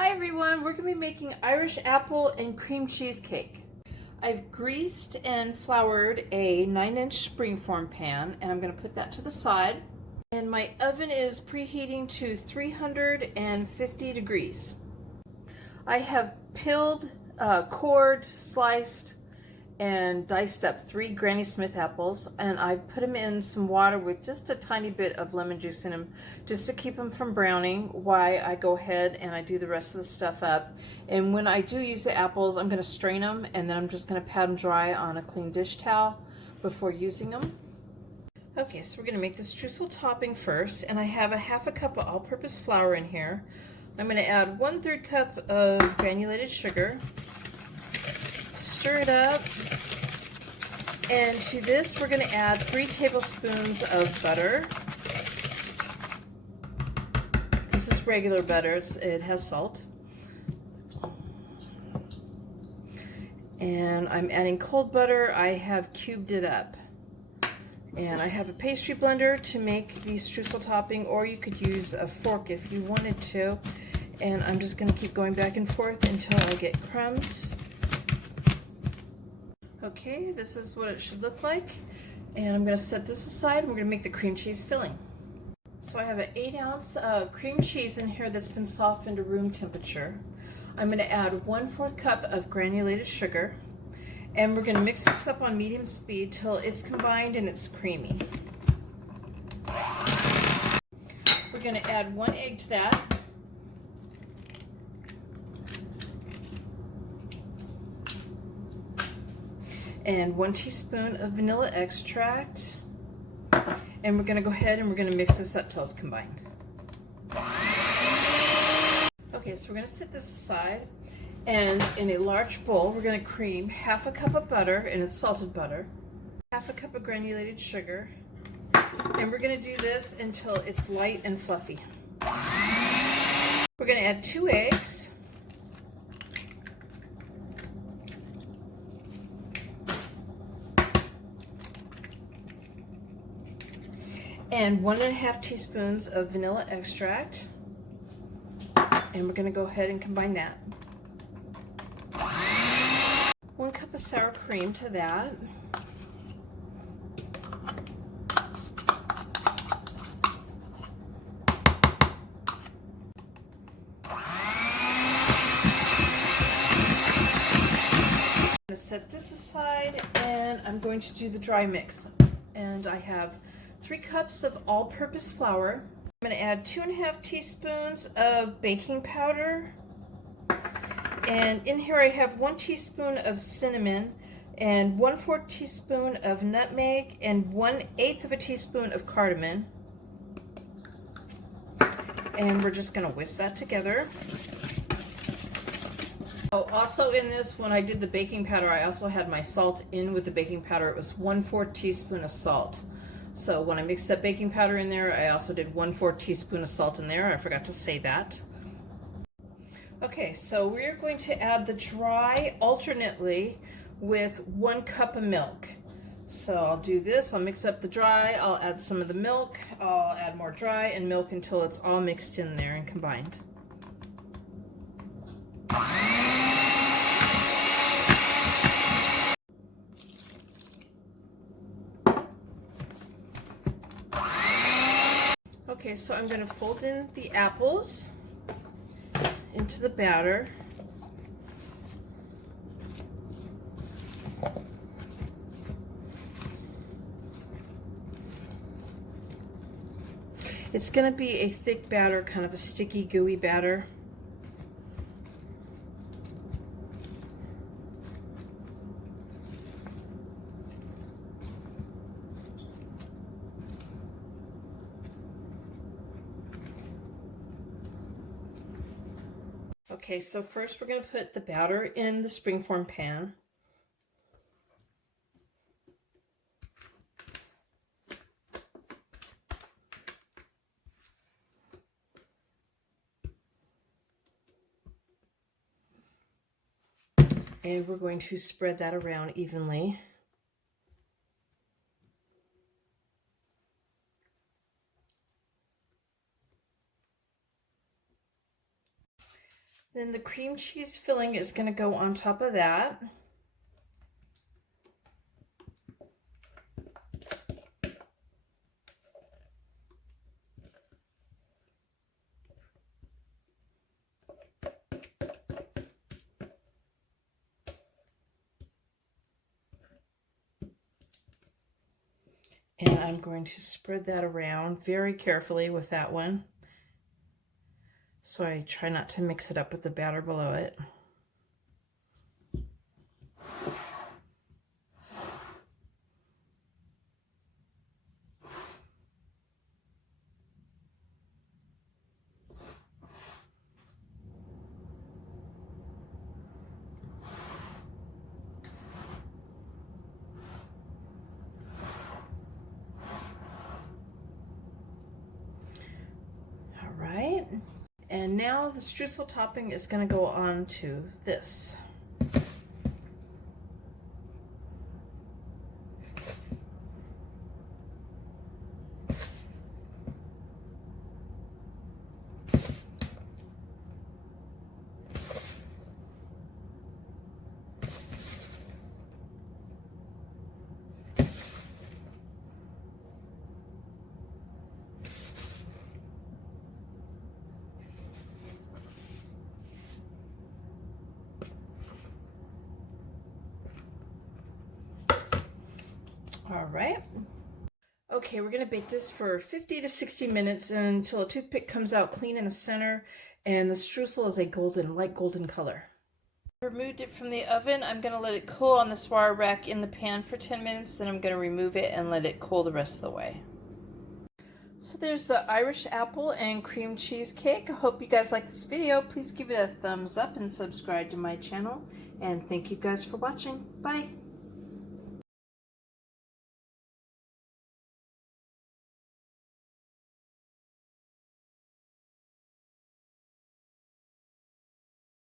Hi everyone, we're going to be making Irish apple and cream cheesecake. I've greased and floured a 9-inch springform pan and I'm going to put that to the side. And my oven is preheating to 350 degrees. I have peeled, cored, sliced, and diced up 3 Granny Smith apples, and I've put them in some water with just a tiny bit of lemon juice in them just to keep them from browning while I go ahead and I do the rest of the stuff up. And when I do use the apples, I'm going to strain them and then I'm just going to pat them dry on a clean dish towel before using them. Okay, so we're going to make the streusel topping first, and I have a half a cup of all-purpose flour in here. I'm going to add 1/3 cup of granulated sugar. Stir it up, and to this we're going to add 3 tablespoons of butter. This is regular butter, it has salt. And I'm adding cold butter. I have cubed it up. And I have a pastry blender to make the streusel topping, or you could use a fork if you wanted to. And I'm just going to keep going back and forth until I get crumbs. Okay, this is what it should look like, and I'm going to set this aside and we're going to make the cream cheese filling. So I have an 8-ounce cream cheese in here that's been softened to room temperature. I'm going to add 1/4 cup of granulated sugar, and we're going to mix this up on medium speed till it's combined and it's creamy. We're going to add 1 egg to that. And 1 teaspoon of vanilla extract, and we're going to go ahead and we're going to mix this up till it's combined. Okay, so we're going to set this aside, and in a large bowl we're going to cream half a cup of butter, and it's salted butter, half a cup of granulated sugar, and we're going to do this until it's light and fluffy. We're going to add 2 eggs. And 1½ teaspoons of vanilla extract, and we're going to go ahead and combine that. 1 cup of sour cream to that. I'm going to set this aside, and I'm going to do the dry mix. And I have 3 cups of all-purpose flour. I'm going to add 2½ teaspoons of baking powder, and in here I have 1 teaspoon of cinnamon and 1/4 teaspoon of nutmeg and 1/8 teaspoon of cardamom, and we're just going to whisk that together. Oh, also in this, when I did the baking powder, I also had my salt in with the baking powder. It was 1/4 teaspoon of salt. So when I mixed that baking powder in there, I also did 1/4 teaspoon of salt in there. I forgot to say that. Okay, so we're going to add the dry alternately with 1 cup of milk. So I'll do this, I'll mix up the dry, I'll add some of the milk, I'll add more dry and milk until it's all mixed in there and combined. Okay, so I'm going to fold in the apples into the batter. It's going to be a thick batter, kind of a sticky, gooey batter. Okay, so first we're going to put the batter in the springform pan. And we're going to spread that around evenly. Then the cream cheese filling is going to go on top of that. And I'm going to spread that around very carefully with that one. So I try not to mix it up with the batter below it. Right, and now the streusel topping is going to go on to this. All right. Okay, we're going to bake this for 50 to 60 minutes until a toothpick comes out clean in the center and the streusel is a golden, light golden color. Removed it from the oven. I'm going to let it cool on this wire rack in the pan for 10 minutes, then I'm going to remove it and let it cool the rest of the way. So there's the Irish apple and cream cheesecake. I hope you guys like this video. Please give it a thumbs up and subscribe to my channel. And thank you guys for watching. Bye.